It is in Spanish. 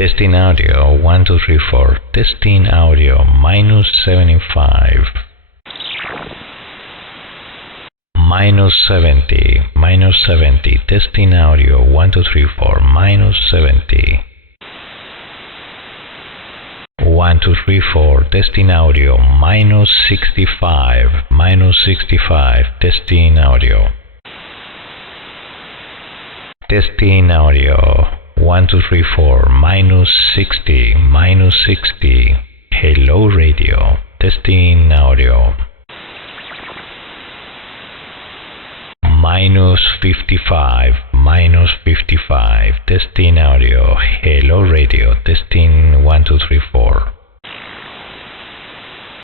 Testing audio 1 2 3 4. Testing audio -75. -70. -70. Testing audio 1 2 3 4. -70. 1 2 3 4. Testing audio -65. -65. Testing audio. Testing audio 1 2 3 4. -60. -60. Hello radio. Testing audio. -55. -55. Testing audio. Hello radio. Testing 1 2 3 4.